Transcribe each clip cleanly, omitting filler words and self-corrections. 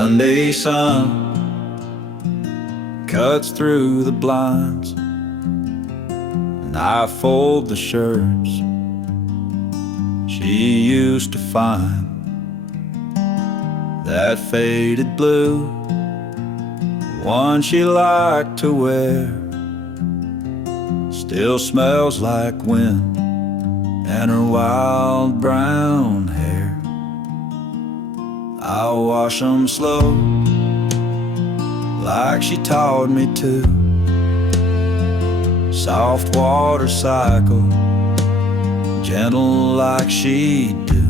Sunday sun cuts through the blinds, and I fold the shirts she used to find. That faded blue, one she liked to wear, still smells like wind and her wild brown hair. I'll wash 'em slow, like she taught me to. Soft water cycle, gentle like she'd do.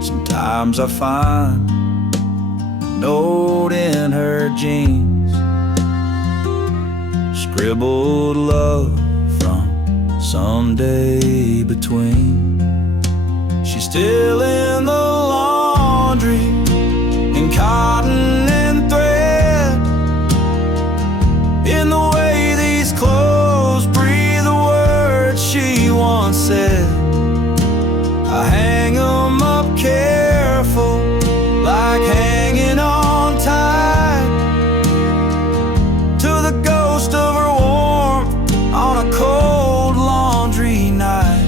Sometimes I find a note in her jeans, scribbled love from someday between. She's still in the laundry, in cotton and thread, in the way these clothes breathe the words she once said. I hang 'em up careful, like hanging on tight to the ghost of her warmth on a cold laundry night.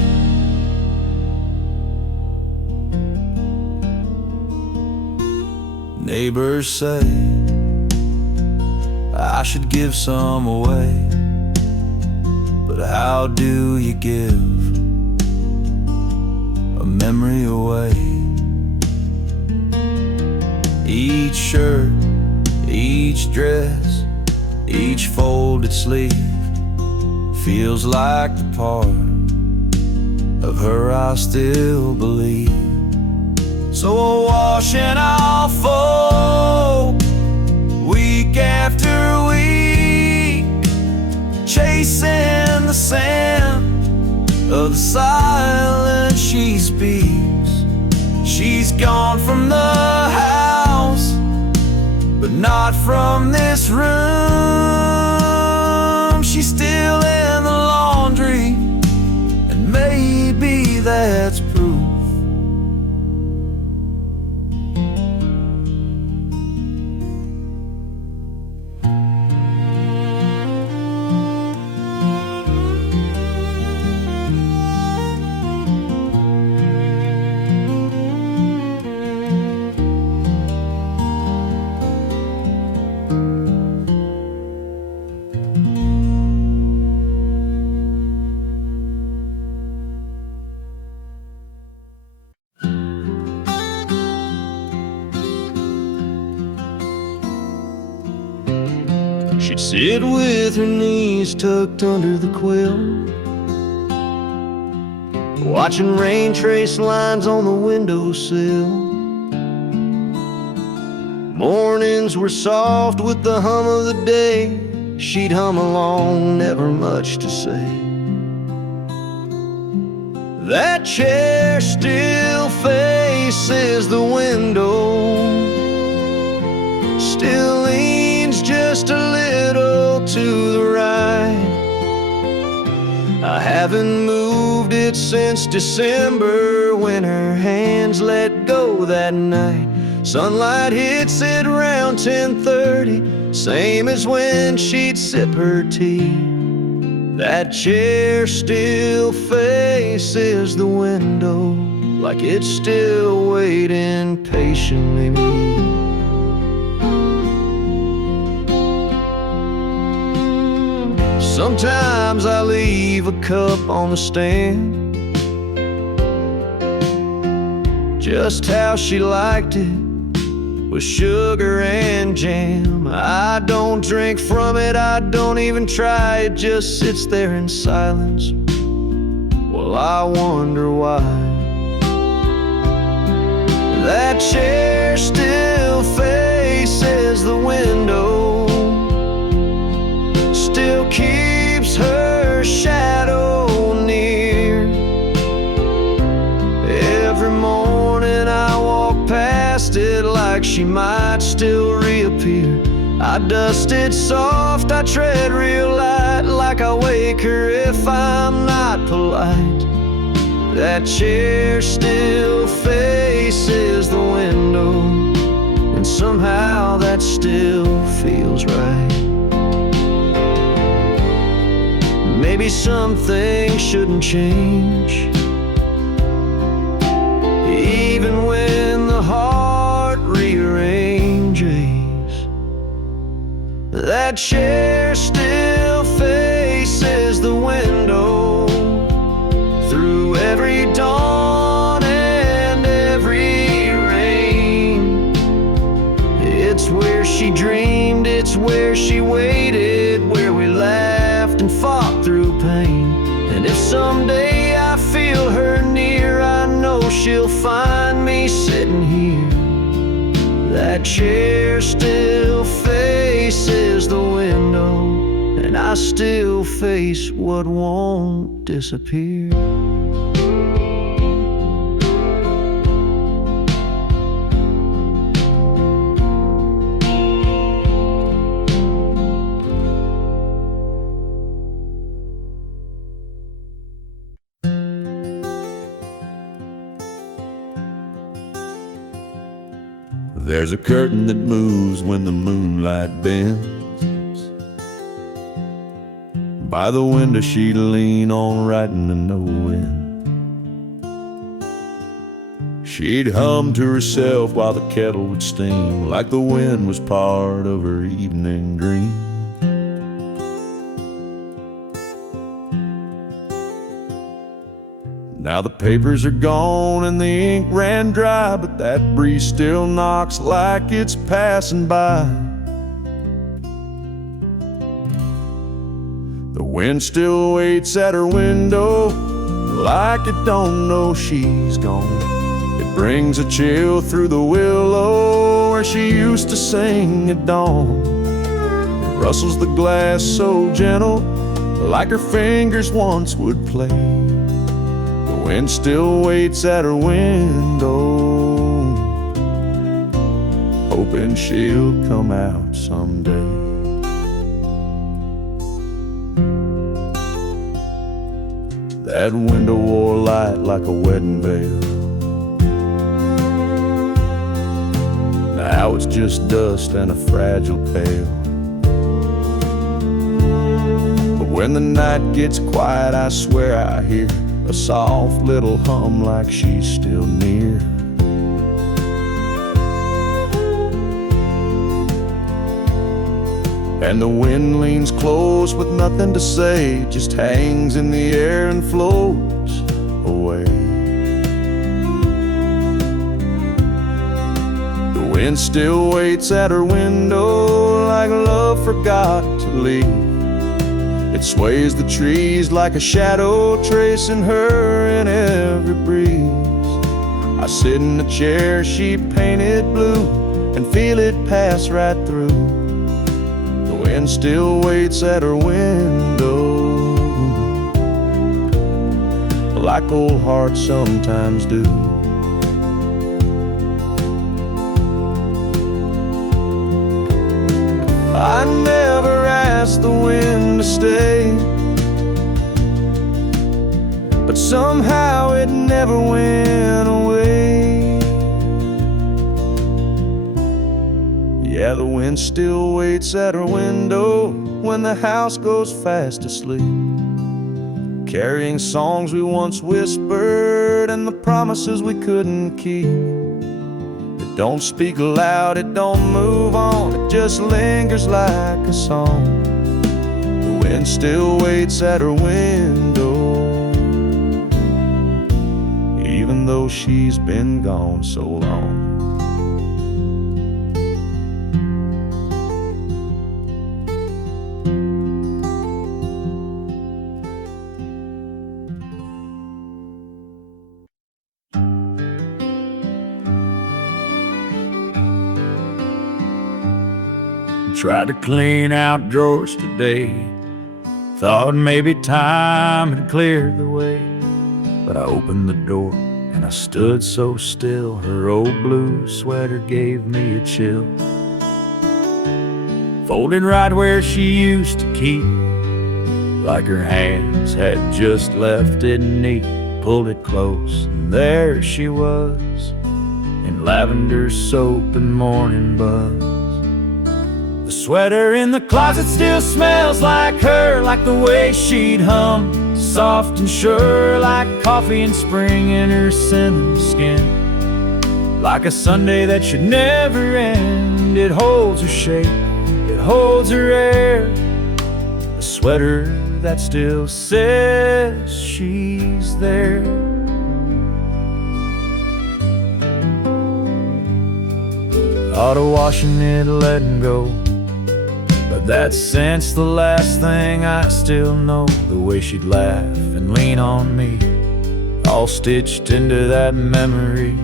Neighbors say I should give some away, but how do you give a memory away? Each shirt, each dress, each folded sleeve feels like the part of her I still believe. So I'll wash and I'll fold, week after week, chasing the sand of the silence she speaks. She's gone from the house, but not from this room. She's still in the laundry, and maybe that's proof. She'd sit with her knees tucked under the quilt, watching rain trace lines on the windowsill. Mornings were soft with the hum of the day. She'd hum along, never much to say. That chair still faces the window, still leans just a little to the right. I haven't moved it since December, when her hands let go that night. Sunlight hits it around 10:30, same as when she'd sip her tea. That chair still faces the window, like it's still waiting patiently. Sometimes I leave a cup on the stand, just how she liked it, with sugar and jam. I don't drink from it, I don't even try, it just sits there in silence. Well, I wonder why. That chair still faces the window, still keeps her shadow near. Every morning I walk past it like she might still reappear. I dust it soft, I tread real light, like I wake her if I'm not polite. That chair still faces the window, somehow that still feels right. Maybe some things shouldn't change, even when the heart rearranges. That chair still faces the window through every dawn and every rain. It's where she dreamed, it's where she waited, where we laughed and fought through pain. And if someday I feel her near, I know she'll find me sitting here. That chair still faces the window, and I still face what won't disappear. There's a curtain that moves when the moonlight bends. By the window she'd lean on writing to no end. She'd hum to herself while the kettle would steam, like the wind was part of her evening dream. Now the papers are gone and the ink ran dry, but that breeze still knocks like it's passing by. The wind still waits at her window, like it don't know she's gone. It brings a chill through the willow where she used to sing at dawn. It rustles the glass so gentle, like her fingers once would play. The wind still waits at her window, hoping she'll come out someday. That window wore light like a wedding veil. Now it's just dust and a fragile pail. But when the night gets quiet, I swear I hear a soft little hum like she's still near. And the wind leans close with nothing to say, just hangs in the air and floats away. The wind still waits at her window like love forgot to leave. It sways the trees like a shadow, tracing her in every breeze. I sit in the chair she painted blue and feel it pass right through. The wind still waits at her window, like old hearts sometimes do. I never asked the wind to stay, but somehow it never went away. Yeah, the wind still waits at her window when the house goes fast asleep, carrying songs we once whispered and the promises we couldn't keep. It don't speak loud, it don't move on, it just lingers like a song. The wind still waits at her window, even though she's been gone so long. Tried to clean out drawers today, thought maybe time had cleared the way. But I opened the door and I stood so still, her old blue sweater gave me a chill. Folded right where she used to keep, like her hands had just left it neat. Pulled it close and there she was, in lavender soap and morning buzz. The sweater in the closet still smells like her, like the way she'd hum, soft and sure, like coffee in spring in her cinnamon skin. Like a Sunday that should never end, it holds her shape, it holds her air. The sweater that still says she's there. Auto washing it, letting go, but that scent's the last thing I still know. The way she'd laugh and lean on me, all stitched into that memory.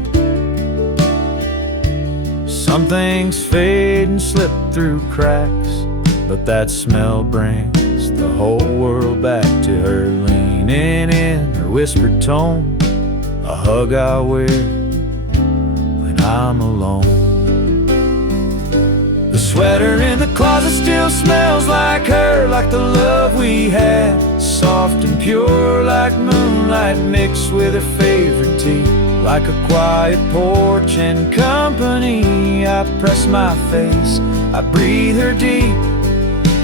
Some things fade and slip through cracks, but that smell brings the whole world back to her, leaning in her whispered tone, a hug I wear when I'm alone. The sweater in the closet still smells like her, like the love we had, soft and pure, like moonlight mixed with her favorite tea. Like a quiet porch and company, I press my face, I breathe her deep.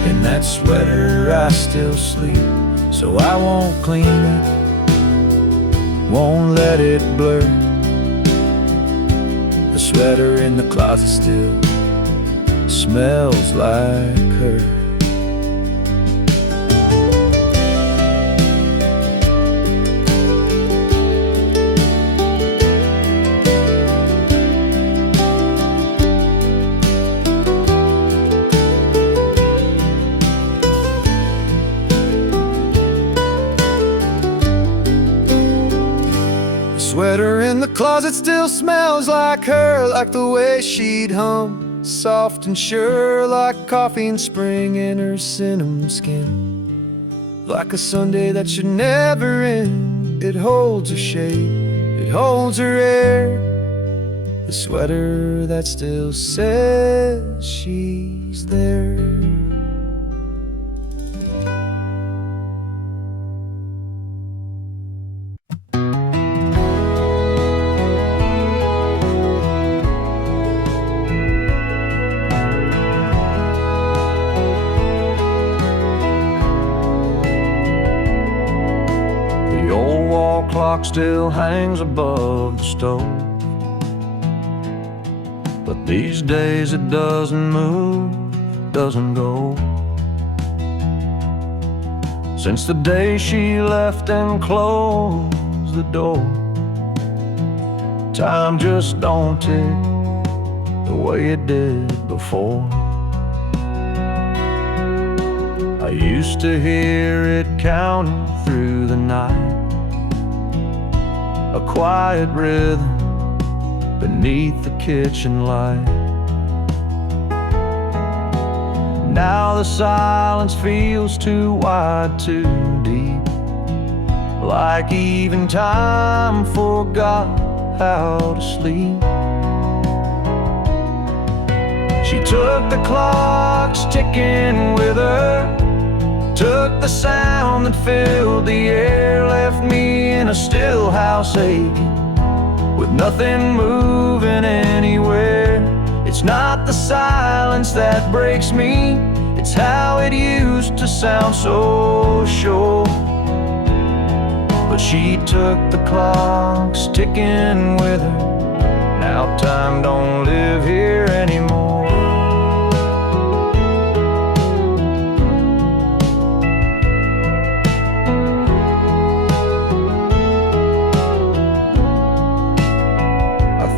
In that sweater I still sleep, so I won't clean it, won't let it blur. The sweater in the closet still smells like her. The sweater in the closet still smells like her, like the way she'd hum, soft and sure, like coffee in spring in her cinnamon skin. Like a Sunday that should never end, it holds her shape, it holds her air. The sweater that still says she's there. Clock still hangs above the stove, but these days it doesn't move, doesn't go. Since the day she left and closed the door, time just don't tick the way it did before. I used to hear it counting through the night, a quiet rhythm beneath the kitchen light. Now the silence feels too wide, too deep, like even time forgot how to sleep. She took the clocks ticking with her, took the sound that filled the air, left me in a still house aching, with nothing moving anywhere. It's not the silence that breaks me, it's how it used to sound so sure. But she took the clocks ticking with her, now time don't live here anymore.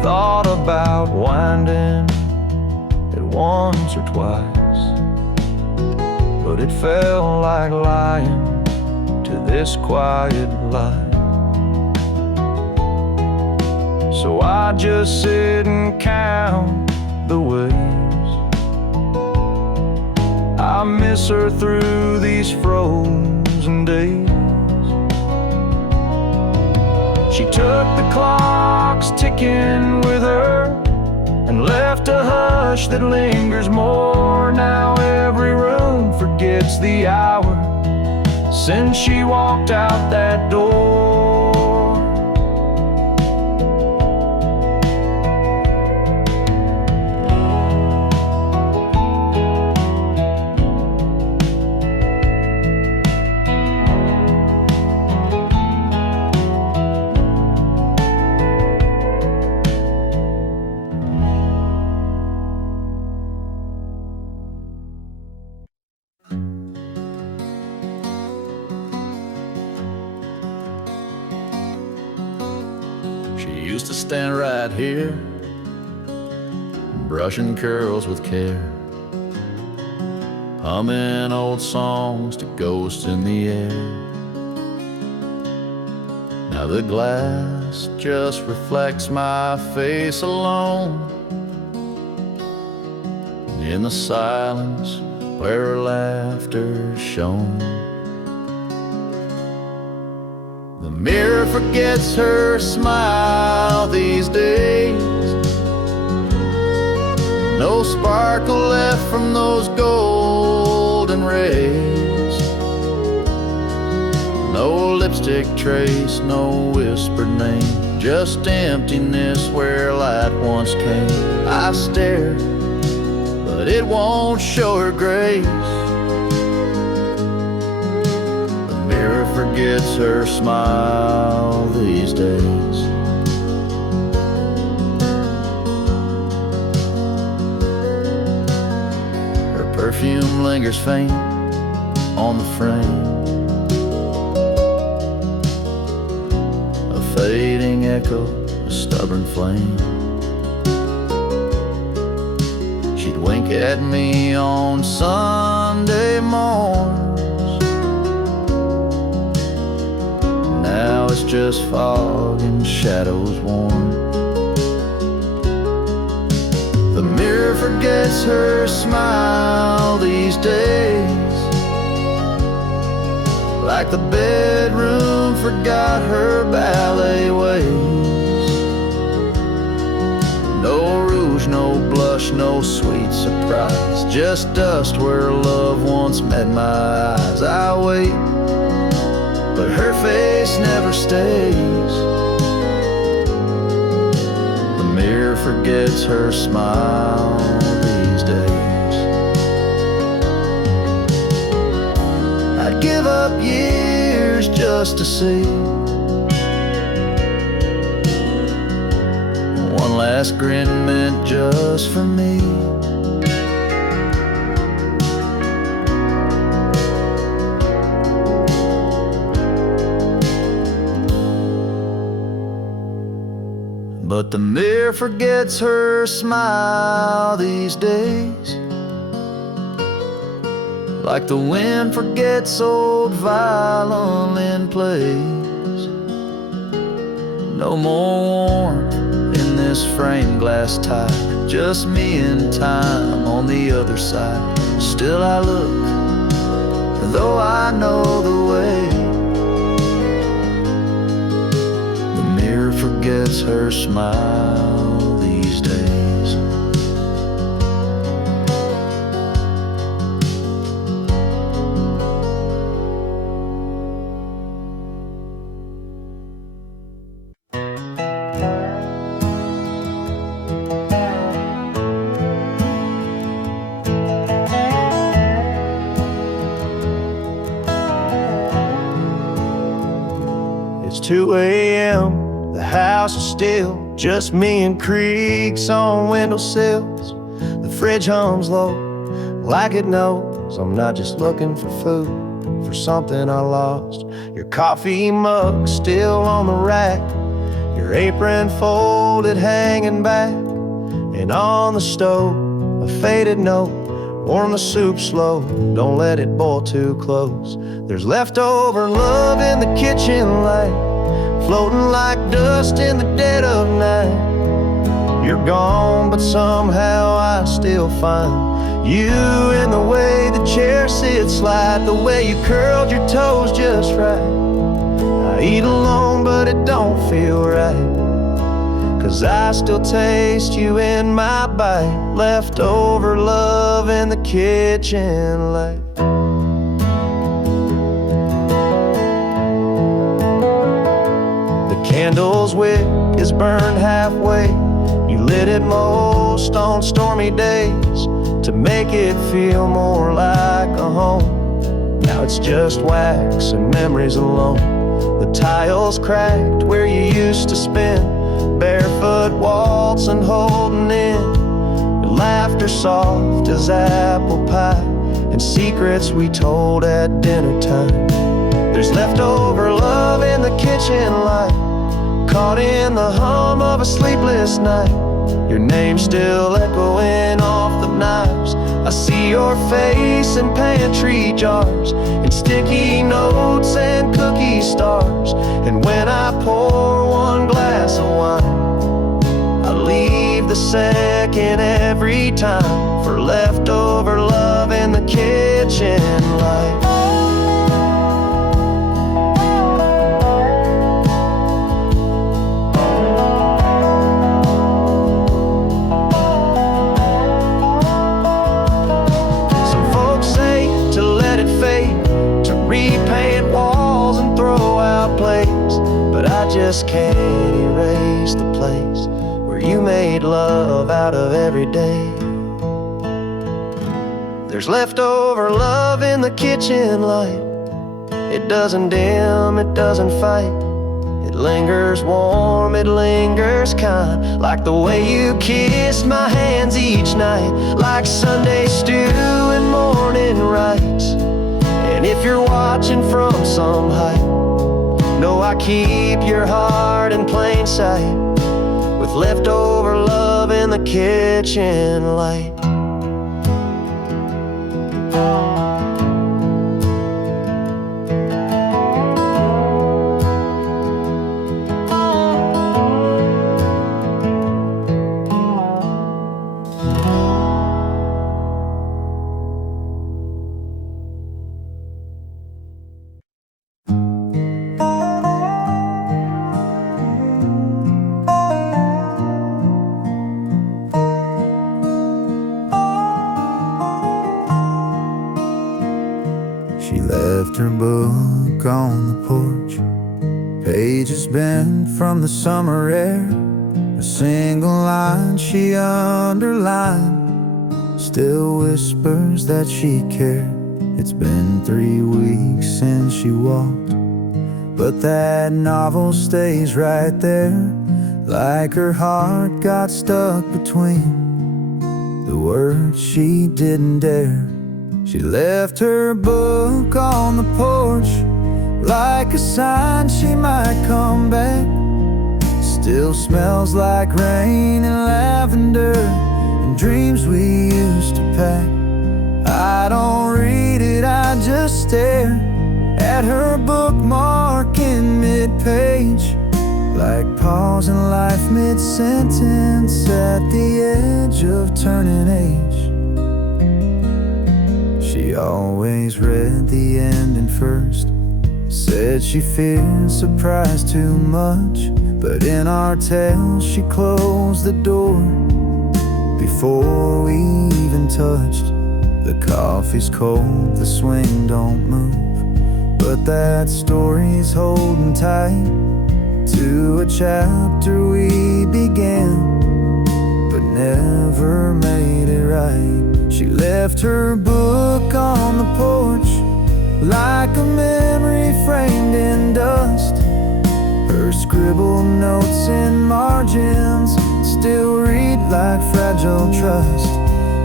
Thought about winding it once or twice, but it felt like lying to this quiet life. So I just sit and count the ways I miss her through these frozen days. She took the clocks ticking with her and left a hush that lingers more. Now every room forgets the hour since she walked out that door. She used to stand right here, brushing curls with care, humming old songs to ghosts in the air. Now the glass just reflects my face alone, in the silence where her laughter shone. The mirror forgets her smile these days. No sparkle left from those golden rays. No lipstick trace, no whispered name, just emptiness where light once came. I stare, but it won't show her grace. The mirror forgets her smile these days. Her perfume lingers faint on the frame, a fading echo, a stubborn flame. She'd wink at me on Sunday morns. Now it's just fog and shadows worn. The mirror forgets her smile these days, like the bedroom forgot her ballet ways. No rouge, no blush, no sweet surprise, just dust where love once met my eyes. I wait, but her face never stays. The mirror forgets her smile these days. I'd give up years just to see one last grin meant just for me. But the mirror forgets her smile these days, like the wind forgets old violin plays. No more warmth in this framed glass tie, just me and time on the other side. Still I look, though I know the way. The mirror forgets her smile these days. It's 2 a.m., the house is still, just me and creaks on windowsills. The fridge hums low, like it knows I'm not just looking for food, for something I lost. Your coffee mug still on the rack, your apron folded hanging back, and on the stove a faded note. Warm the soup slow, don't let it boil too close. There's leftover love in the kitchen light, floating like dust in the dead of night. You're gone, but somehow I still find you in the way the chair sits light, the way you curled your toes just right. I eat alone, but it don't feel right, 'cause I still taste you in my bite. Leftover love in the kitchen light. The candle's wick is burned halfway. You lit it most on stormy days to make it feel more like a home. Now it's just wax and memories alone. The tiles cracked where you used to spend, barefoot waltzing, holding in. Your laughter soft as apple pie, and secrets we told at dinner time. There's leftover love in the kitchen light, caught in the hum of a sleepless night, your name still echoing off the knives. I see your face in pantry jars, and sticky notes and cookie stars. And when I pour one glass of wine, I leave the second every time for leftover love in the kitchen light. Repaint walls and throw out plates, but I just can't erase the place where you made love out of every day. There's leftover love in the kitchen light. It doesn't dim, it doesn't fight. It lingers warm, it lingers kind, like the way you kissed my hands each night, like Sunday stew and morning rice. And if you're watching from some height, know I keep your heart in plain sight, with leftover love in the kitchen light. She left her book on the porch, pages bent from the summer air. A single line she underlined still whispers that she cared. It's been 3 weeks since she walked, but that novel stays right there, like her heart got stuck between the words she didn't dare. She left her book on the porch, like a sign she might come back. Still smells like rain and lavender and dreams we used to pack. I don't read it, I just stare at her bookmark in mid-page, like pausing life mid-sentence at the edge of turning age. She always read the ending first, said she feared surprise too much, but in our tale she closed the door before we even touched. The coffee's cold, the swing don't move, but that story's holding tight to a chapter we began, but never made it right. She left her book on the porch, like a memory framed in dust. Her scribbled notes in margins still read like fragile trust.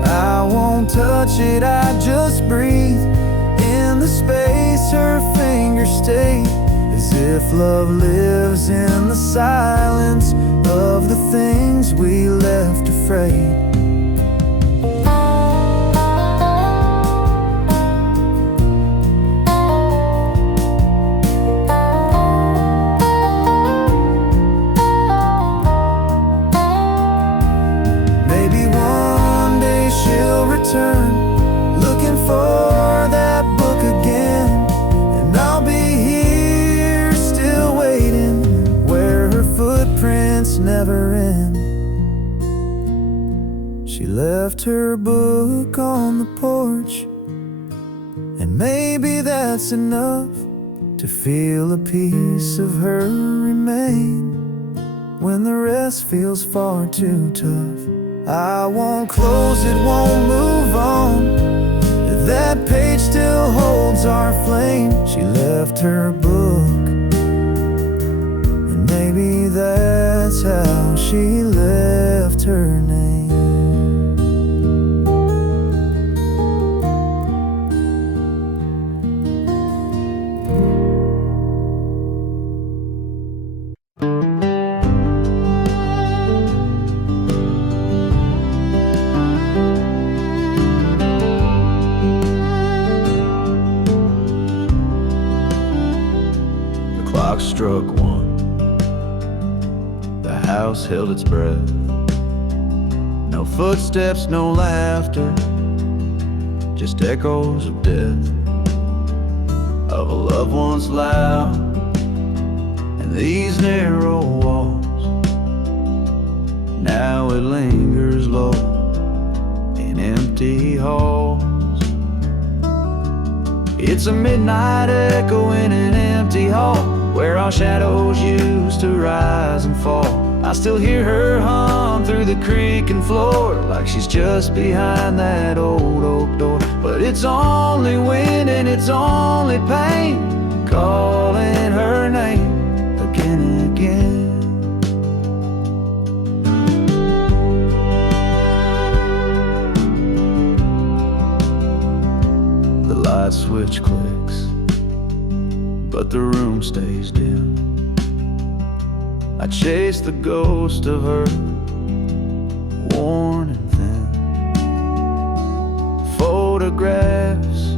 I won't touch it, I just breathe in the space her fingers stay, as if love lives in the silence of the things we left afraid. Looking for that book again, and I'll be here still waiting, where her footprints never end. She left her book on the porch, and maybe that's enough to feel a piece of her remain when the rest feels far too tough. I won't close it, won't move on. That page still holds our flame. She left her book, and maybe that's how she left her name. took one. The house held its breath. No footsteps, no laughter, just echoes of death, of a loved one's loud and these narrow walls. Now it lingers low in empty halls. It's a midnight echo in an empty hall, where our shadows used to rise and fall. I still hear her hum through the creaking floor, like she's just behind that old oak door. But it's only wind and it's only pain, calling her name again and again. The light switch clicks, but the room stays dim. I chase the ghost of her, worn and thin. Photographs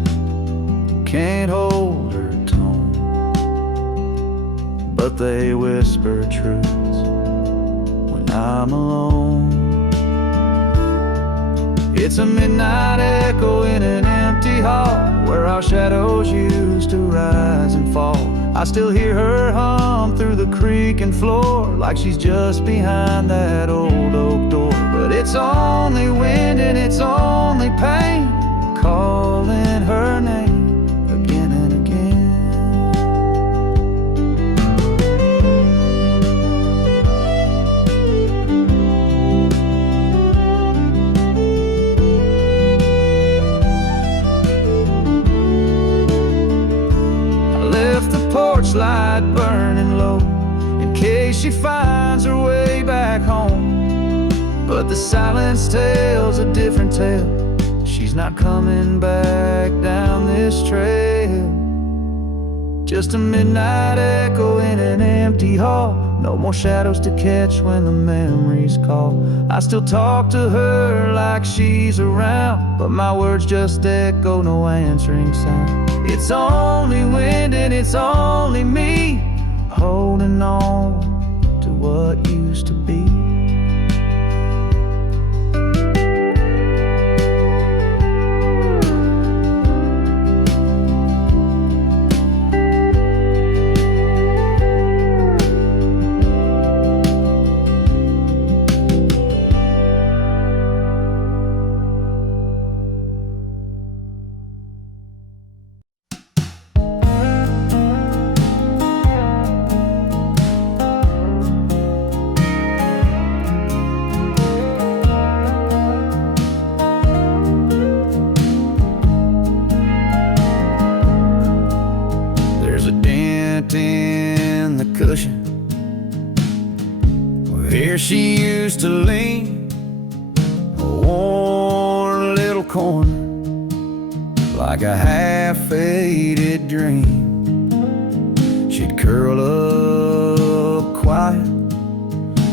can't hold her tone, but they whisper truths when I'm alone. It's a midnight echo in an empty hall, where our shadows used to rise and fall. I still hear her hum through the creaking floor, like she's just behind that old oak door. But it's only wind and it's only pain, calling her name again and again. Porch light burning low, in case she finds her way back home. But the silence tells a different tale. She's not coming back down this trail. Just a midnight echo in an empty hall, no more shadows to catch when the memories call. I still talk to her like she's around, but my words just echo, no answering sound. It's only wind and it's only me, holding on to what used to be. In the cushion where she used to lean, a worn little corner, like a half-faded dream. She'd curl up quiet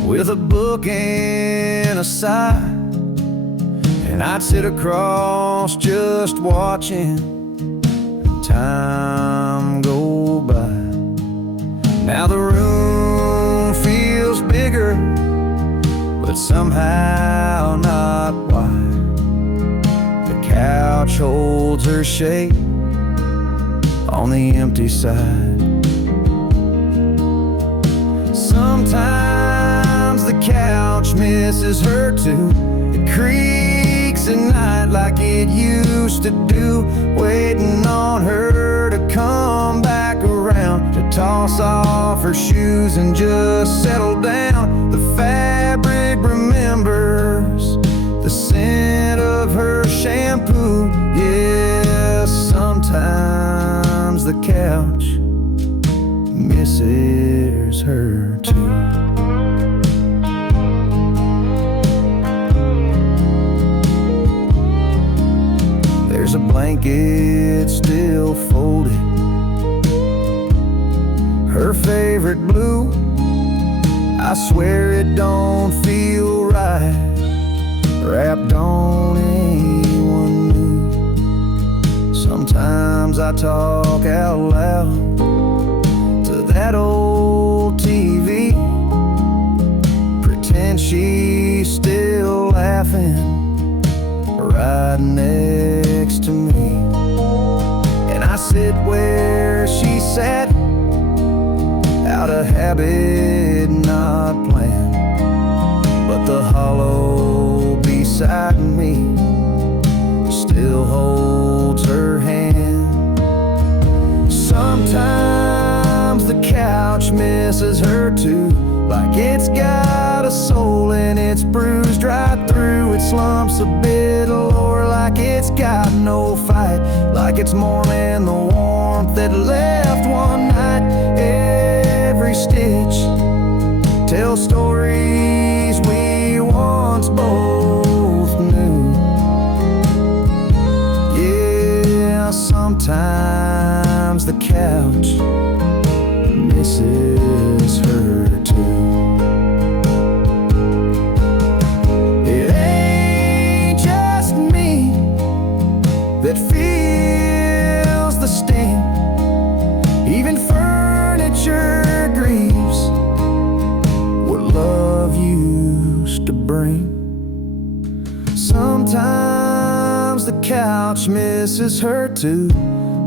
with a book and a sigh, and I'd sit across just watching time go by. Now the room feels bigger, but somehow not wide. The couch holds her shape on the empty side. Sometimes the couch misses her too. It creaks at night like it used to do, waiting on her to come back around, to toss off her shoes and just settle down. The fabric remembers the scent of her shampoo. Yes, sometimes the couch misses her too. There's a blanket still folded, her favorite blue. I swear it don't feel right, wrapped on anyone new. Sometimes I talk out loud to that old habit, not planned, but the hollow beside me still holds her hand. Sometimes the couch misses her too, like it's got a soul and it's bruised right through. It slumps a bit lower, like it's got no fight, like it's mourning the warmth that left one night. Every stitch tells stories we once both knew. Yeah, sometimes the couch misses her too. It ain't just me that feels the sting. Even furniture grieves what love used to bring. Sometimes the couch misses her too,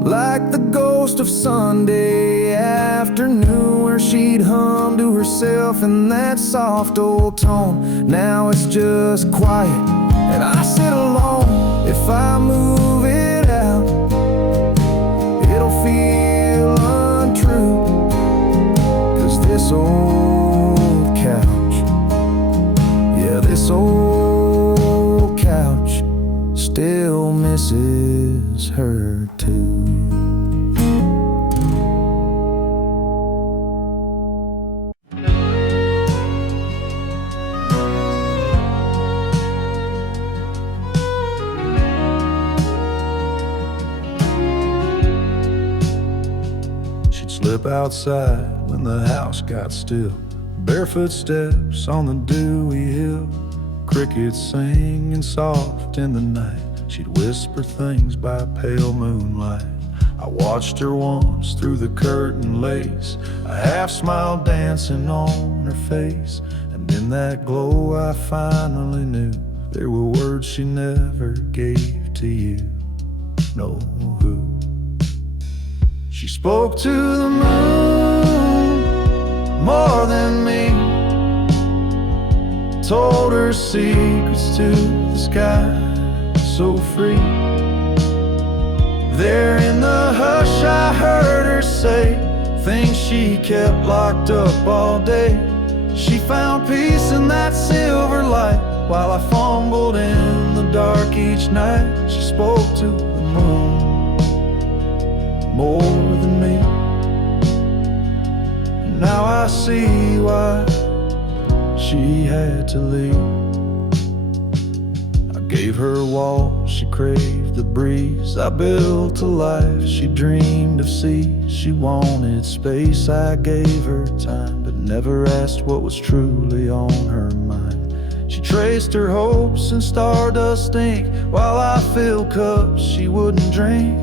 like the ghost of Sunday afternoon, where she'd hum to herself in that soft old tone. Now it's just quiet and I sit alone. If I move it out, it'll feel untrue, 'cause this old couch, yeah, this old couch still misses her too. Slip outside when the house got still, barefoot steps on the dewy hill, crickets singing soft in the night. She'd whisper things by pale moonlight. I watched her once through the curtain lace, a half smile dancing on her face, and in that glow I finally knew there were words she never gave to you. No, who? She spoke to the moon more than me, told her secrets to the sky, so free. There in the hush I heard her say things she kept locked up all day. She found peace in that silver light, while I fumbled in the dark each night. She spoke to the moon more than me. Now I see why she had to leave. I gave her walls, she craved the breeze. I built a life she dreamed of seas. She wanted space, I gave her time, but never asked what was truly on her mind. She traced her hopes in stardust ink, while I filled cups she wouldn't drink.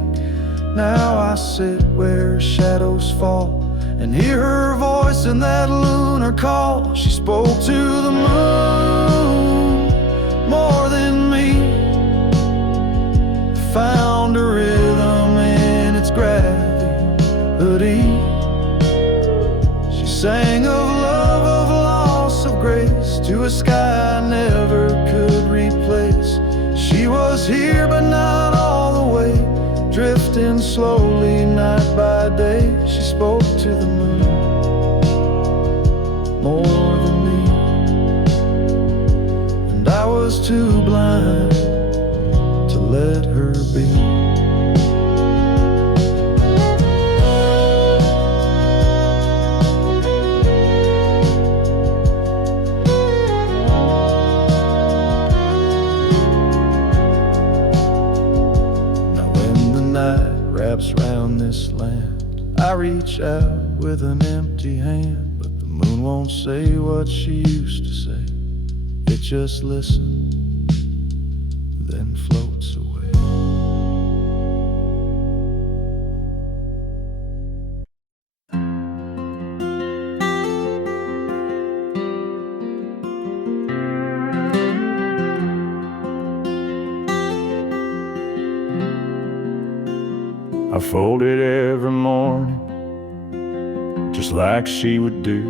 Now I sit where shadows fall and hear her voice in that lunar call. She spoke to the moon more than me, found a rhythm in its gravity. She sang of love, of loss, of grace, to a sky I never could replace. She was here but not all the way, drifting slowly night by day. She spoke to the moon more than me, and I was too blind to let her be. Wraps round this land, I reach out with an empty hand, but the moon won't say what she used to say. It just listens, then floats away. I fold it every morning, just like she would do.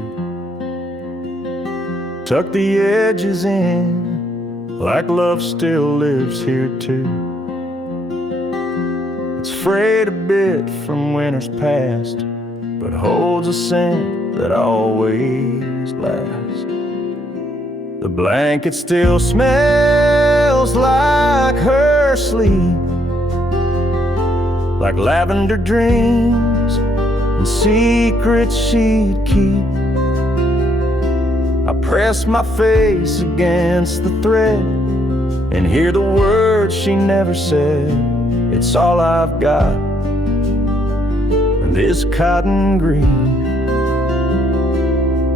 Tuck the edges in, like love still lives here too. It's frayed a bit from winters past, but holds a scent that always lasts. The blanket still smells like her sleep, like lavender dreams and secrets she'd keep. I press my face against the thread and hear the words she never said. It's all I've got, and this cotton green.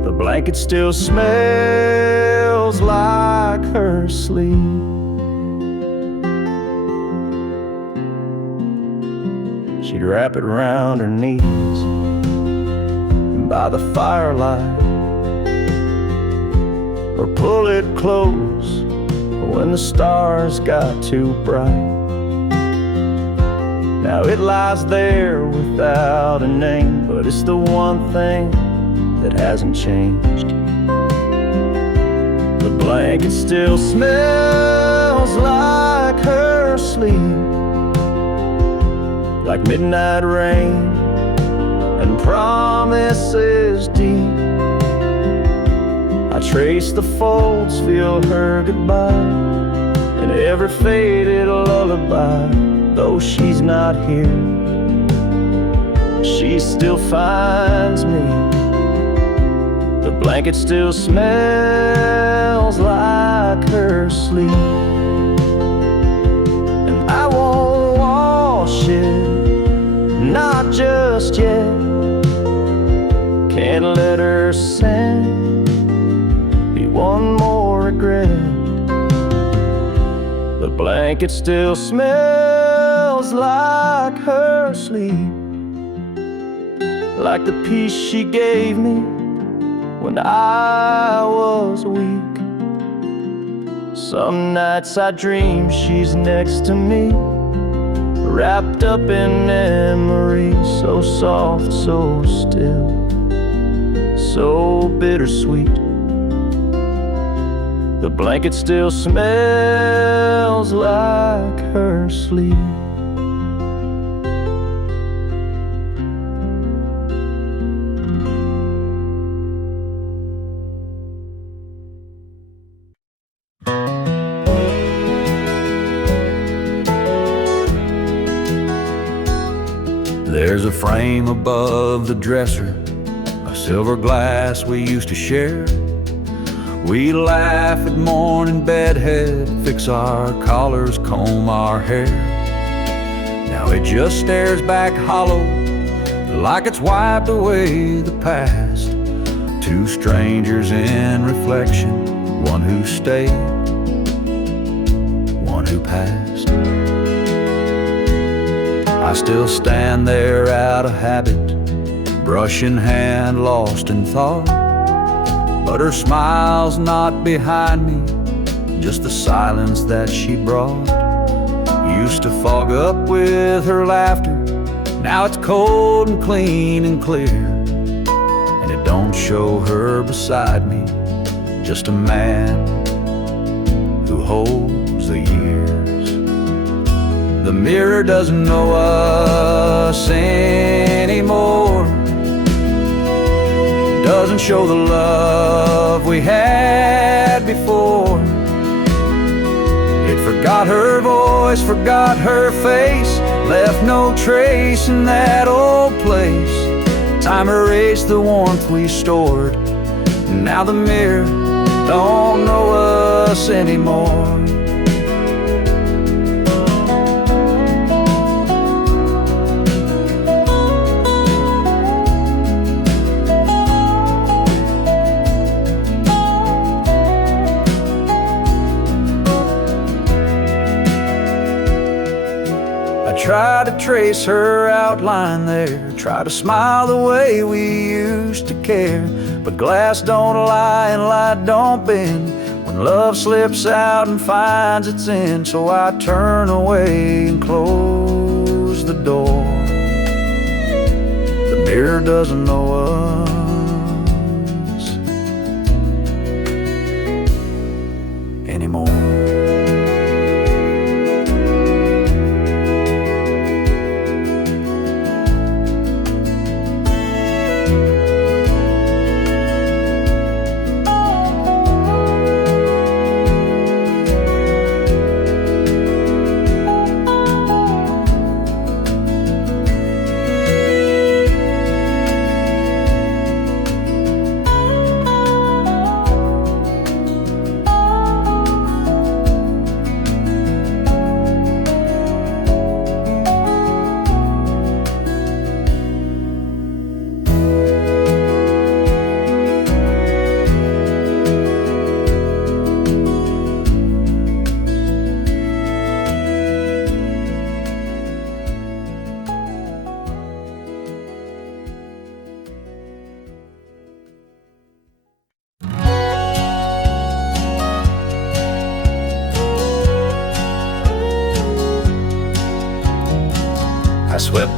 The blanket still smells like her sleep. She'd wrap it round her knees by the firelight, or pull it close when the stars got too bright. Now it lies there without a name, but it's the one thing that hasn't changed. The blanket still smells like her sleep, like midnight rain and promises deep. I trace the folds, feel her goodbye in every faded lullaby. Though she's not here, she still finds me. The blanket still smells like her sleep, and I won't wash it, not just yet. Can't let her scent be one more regret. The blanket still smells like her sleep, like the peace she gave me when I was weak. Some nights I dream she's next to me, wrapped up in memories, so soft, so still, so bittersweet. The blanket still smells like her sleep. There's a frame above the dresser, a silver glass we used to share. We laugh at morning bedhead, fix our collars, comb our hair. Now it just stares back hollow, like it's wiped away the past. Two strangers in reflection, one who stayed, one who passed. I still stand there out of habit, brush in hand, lost in thought. But her smile's not behind me, just the silence that she brought. Used to fog up with her laughter, now it's cold and clean and clear. And it don't show her beside me, just a man who holds the years. The mirror doesn't know us anymore, doesn't show the love we had before. It forgot her voice, forgot her face, left no trace in that old place. Time erased the warmth we stored, now the mirror don't know us anymore. Try to trace her outline there, try to smile the way we used to care. But glass don't lie and light don't bend when love slips out and finds its end. So I turn away and close the door. The mirror doesn't know us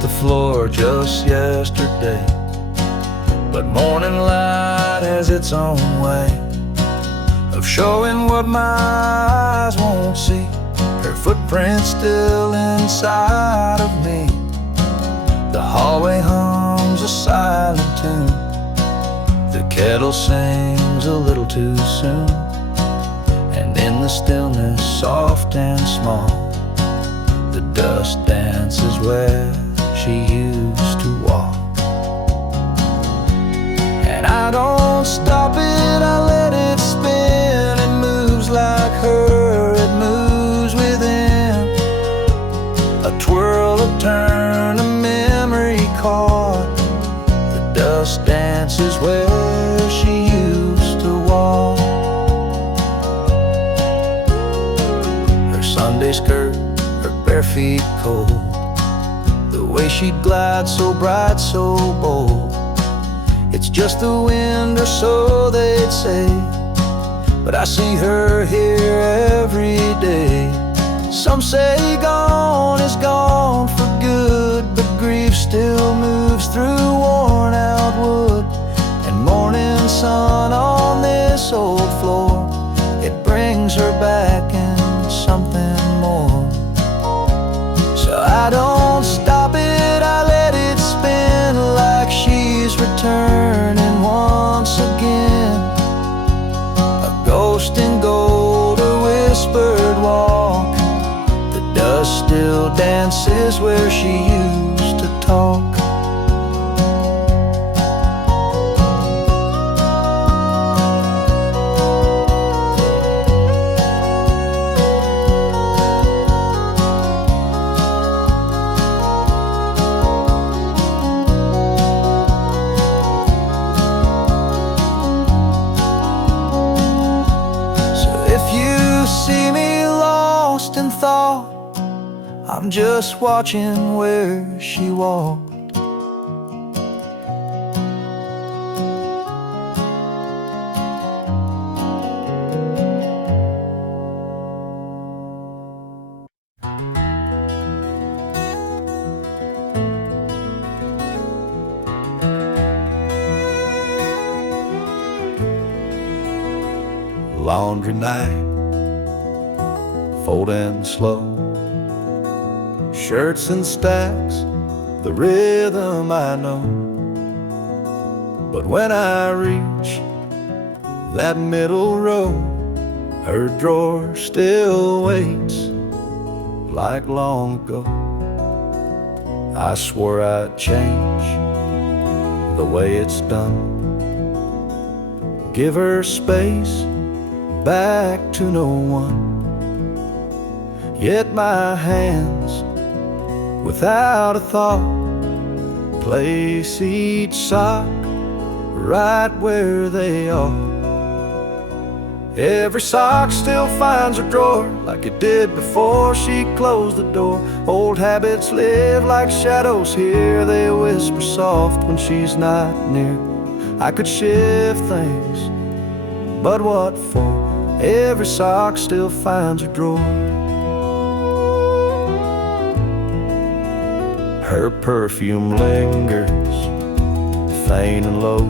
the floor just yesterday. But morning light has its own way of showing what my eyes won't see. Her footprint's still inside of me. The hallway hums a silent tune. The kettle sings a little too soon. And in the stillness, soft and small, the dust dances where she used to walk. And I don't stop it, I let it spin. It moves like her, it moves within. A twirl, a turn, a memory caught. The dust dances where she used to walk. Her Sunday skirt, her bare feet cold, the way she'd glide so bright, so bold. It's just the wind, or so they'd say, but I see her here every day. Some say gone is gone for good, but grief still moves through worn out wood. And morning sun on this old floor, it brings her back and something more. So I don't stop it, I let it spin like she's returning once again. A ghost in gold, a whispered walk. The dust still dances where she used to talk. See me lost in thought, I'm just watching where she walked. Laundry night, folding slow, shirts in stacks, the rhythm I know. But when I reach that middle row, her drawer still waits like long ago. I swore I'd change the way it's done, give her space back to no one. Yet my hands, without a thought, place each sock right where they are. Every sock still finds a drawer like it did before she closed the door. Old habits live like shadows here, they whisper soft when she's not near. I could shift things, but what for? Every sock still finds a drawer. Her perfume lingers, faint and low,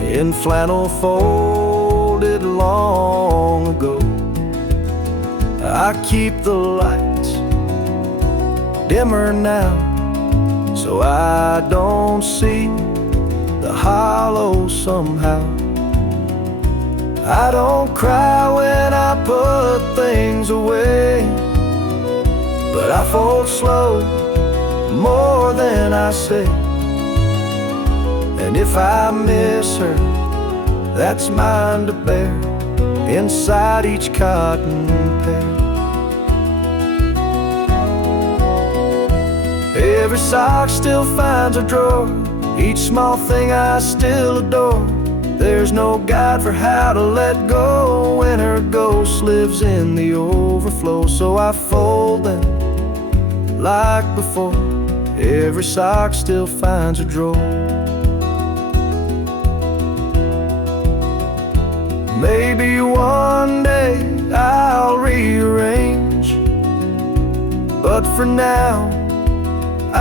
in flannel folded long ago. I keep the lights dimmer now, so I don't see the hollow somehow. I don't cry when I put things away, but I fold slow, more than I say. And if I miss her, that's mine to bear, inside each cotton pair. Every sock still finds a drawer, each small thing I still adore. There's no guide for how to let go when her ghost lives in the overflow. So I fold them like before, every sock still finds a drawer. Maybe one day I'll rearrange, but for now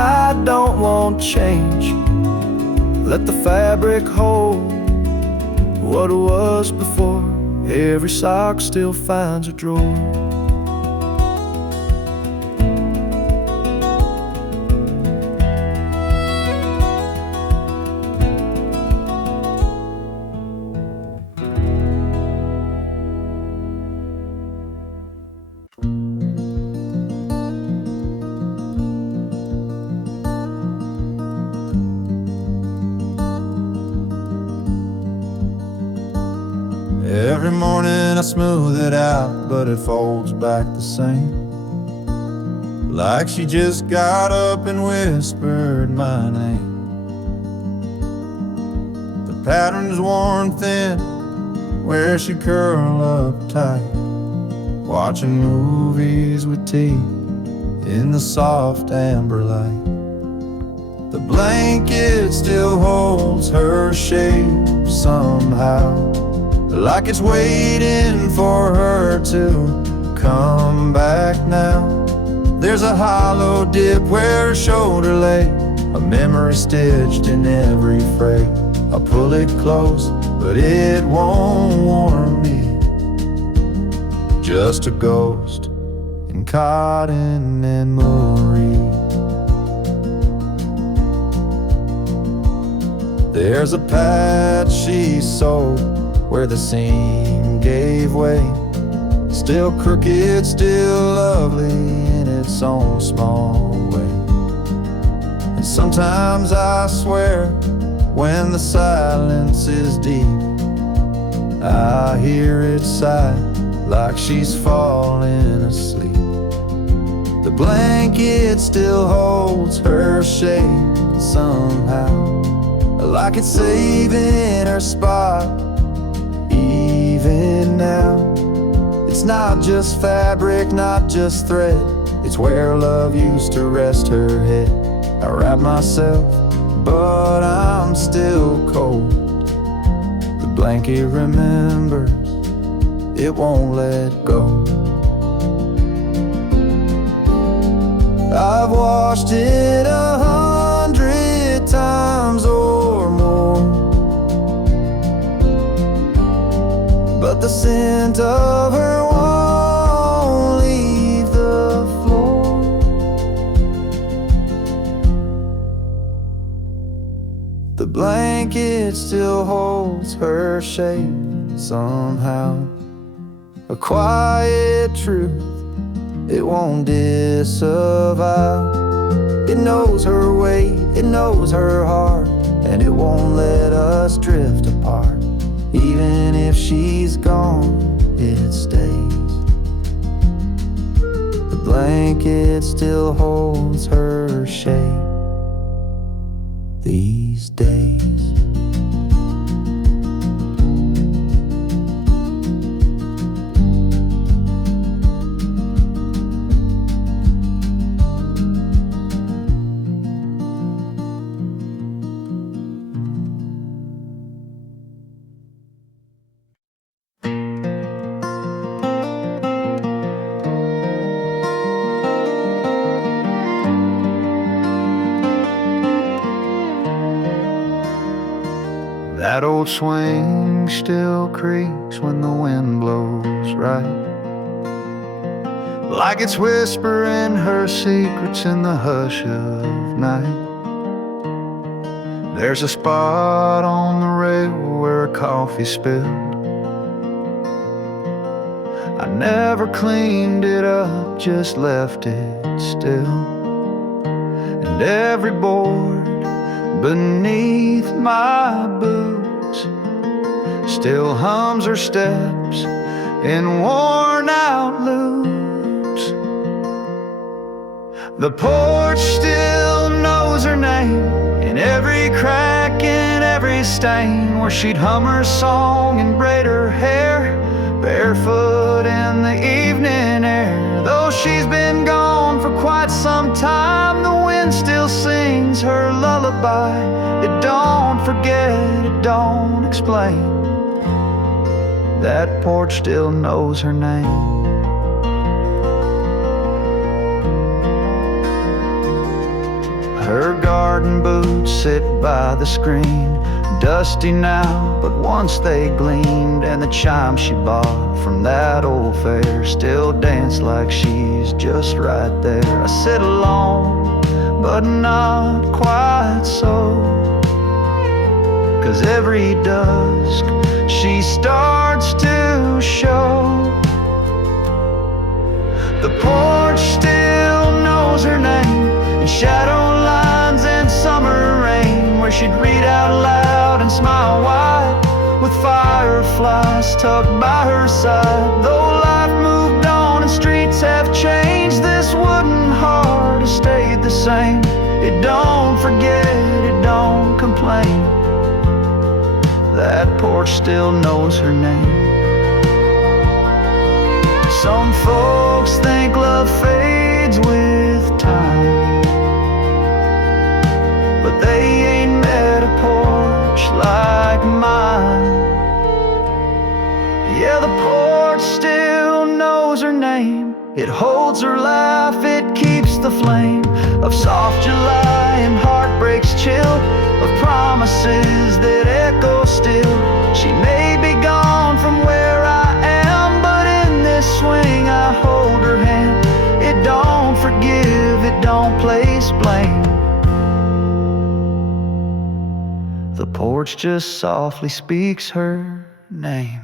I don't want change. Let the fabric hold what was before. Every sock still finds a drawer. Every morning I smooth it out, but it folds back the same. Like she just got up and whispered my name. The pattern's worn thin where she curl up tight, watching movies with tea in the soft amber light. The blanket still holds her shape somehow, like it's waiting for her to come back now. There's a hollow dip where her shoulder lay, a memory stitched in every fray. I pull it close, but it won't warm me. Just a ghost in cotton and Marie. There's a patch she sewed where the seam gave way, still crooked, still lovely in its own small way. And sometimes I swear, when the silence is deep, I hear it sigh like she's falling asleep. The blanket still holds her shape somehow, like it's saving her spot. Even now, it's not just fabric, not just thread, it's where love used to rest her head. I wrap myself, but I'm still cold. The blanket remembers, it won't let go. I've washed it 100 times or more, but the scent of her won't leave the floor. The blanket still holds her shape somehow, a quiet truth it won't disavow. It knows her weight, it knows her heart, and it won't let us drift apart. Even if she's gone, it stays. The blanket still holds her shape these days. That old swing still creaks when the wind blows right, like it's whispering her secrets in the hush of night. There's a spot on the rail where a coffee spilled. I never cleaned it up, just left it still. And every board beneath my boots still hums her steps in worn out loops. The porch still knows her name, in every crack, in every stain, where she'd hum her song and braid her hair, barefoot in the evening air. Though she's been gone for quite some time, the wind still sings her lullaby. It don't forget, it don't explain. That porch still knows her name. Her garden boots sit by the screen, dusty now, but once they gleamed. And the chime she bought from that old fair still dance like she's just right there. I sit alone, but not quite so, 'cause every dusk she starts to show. The porch still knows her name, in shadow lines and summer rain, where she'd read out loud and smile wide, with fireflies tucked by her side. Though life moved on and streets have changed, this wooden heart has stayed the same. It don't forget, it don't complain. That porch still knows her name. Some folks think love fades with time, but they ain't met a porch like mine. Yeah, the porch still knows her name. It holds her laugh, it keeps the flame of soft July and heartbreak's chill, of promises that echo still. She may be gone from where I am, but in this swing I hold her hand. It don't forgive, it don't place blame. The porch just softly speaks her name.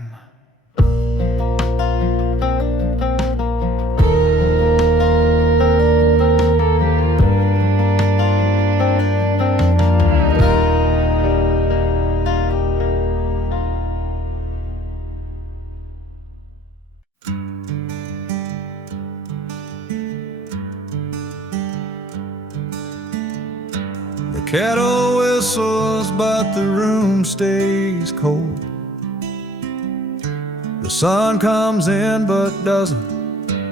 The kettle whistles, but the room stays cold. The sun comes in, but doesn't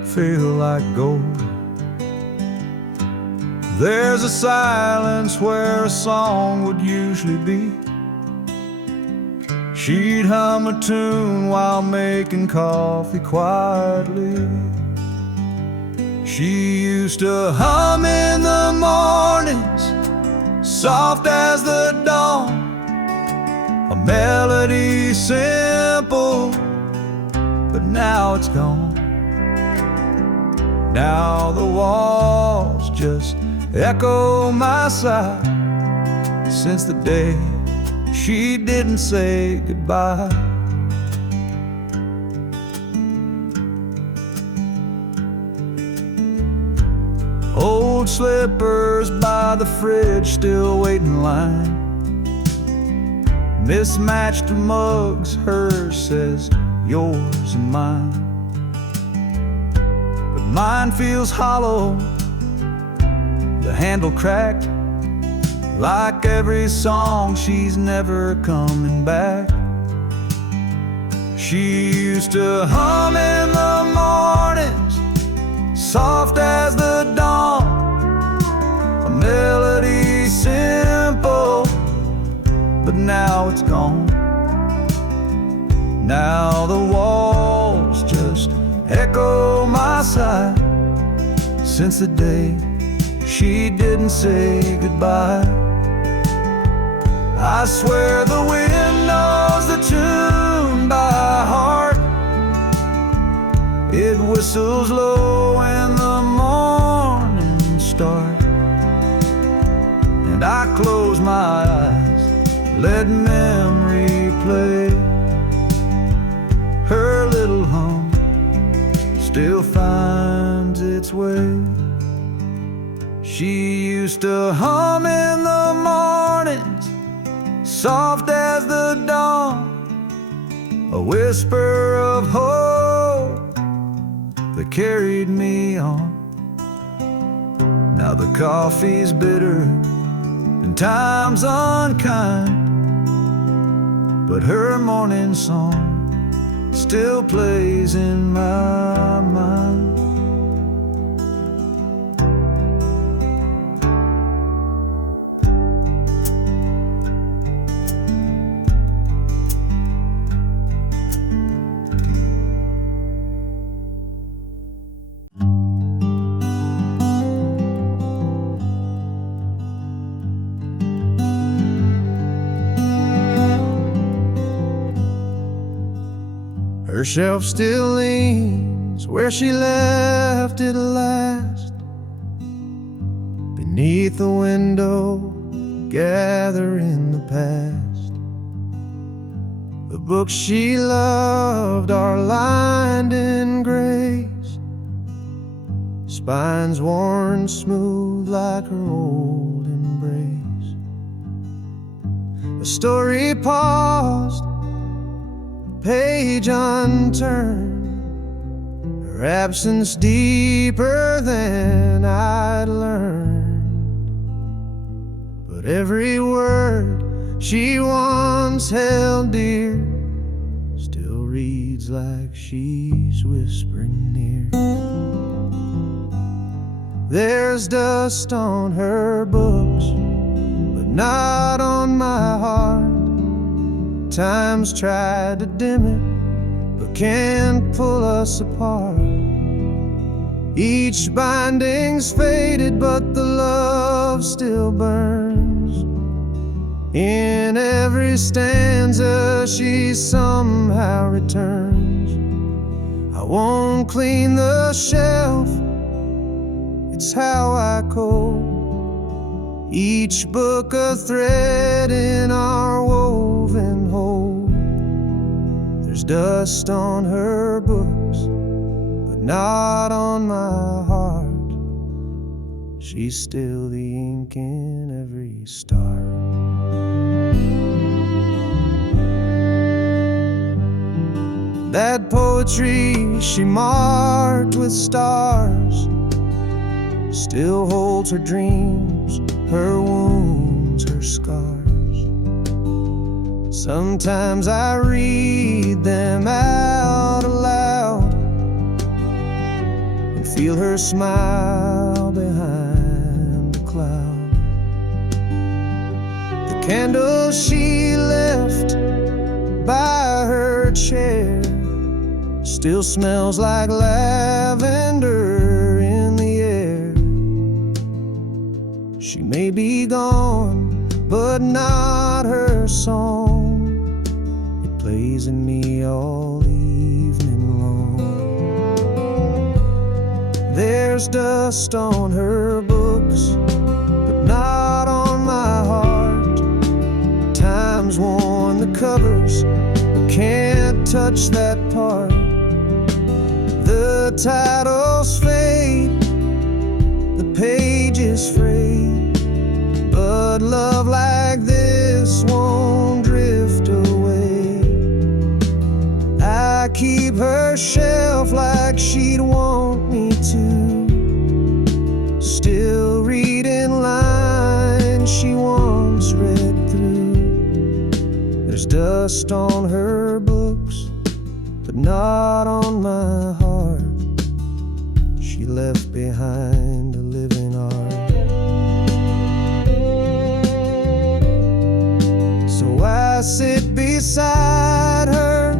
feel like gold. There's a silence where a song would usually be. She'd hum a tune while making coffee quietly. She used to hum in the mornings, soft as the dawn, a melody simple, but now it's gone. Now the walls just echo my sigh, since the day she didn't say goodbye. Old slippers by the fridge still wait in line. Mismatched mugs, hers says yours and mine. But mine feels hollow, the handle cracked, like every song she's never coming back. She used to hum in the mornings, soft as the dawn, a melody simple, but now it's gone. Now the walls just echo my sigh, since the day she didn't say goodbye. I swear the wind knows the tune by heart. It whistles low when the morning starts, and I close my eyes, let memory play. Her little hum still finds its way. She used to hum in the mornings, soft as the dawn, a whisper of hope that carried me on. Now the coffee's bitter and time's unkind, but her morning song still plays in my mind. Her shelf still leans where she left it last. Beneath the window, gathering the past. The books she loved are lined in grace, spines worn smooth like her old embrace. The story paused, page unturned, her absence deeper than I'd learned. But every word she once held dear still reads like she's whispering near. There's dust on her books, but not on my heart. Time's tried to dim it, but can't pull us apart. Each binding's faded, but the love still burns. In every stanza she somehow returns. I won't clean the shelf, it's how I code. Each book a thread in our woven whole. There's dust on her books, but not on my heart. She's still the ink in every star. That poetry she marked with stars still holds her dreams, her wounds, her scars. Sometimes I read them out aloud and feel her smile behind the cloud. The candle she left by her chair still smells like lavender in the air. She may be gone, but not her song. It plays in me all evening long. There's dust on her books, but not on my heart. Time's worn the covers, but can't touch that part. The titles fade, the pages frayed, but love like this won't drift away. I keep her shelf like she'd want me to, still reading lines she once read through. There's dust on her books, but not on my heart. She left behind a living art. So I sit beside her,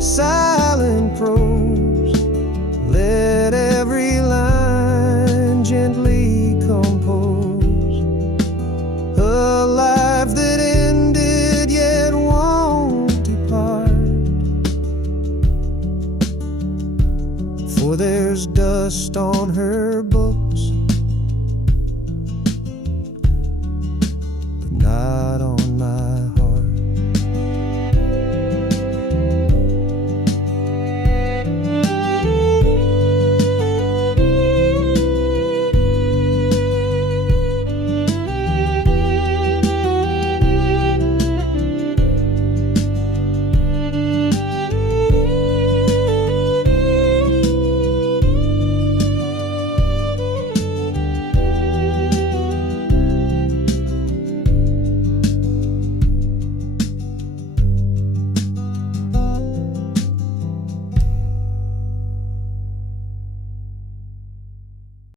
silent prose, let every line gently compose. A life that ended yet won't depart. For there's dust on her book,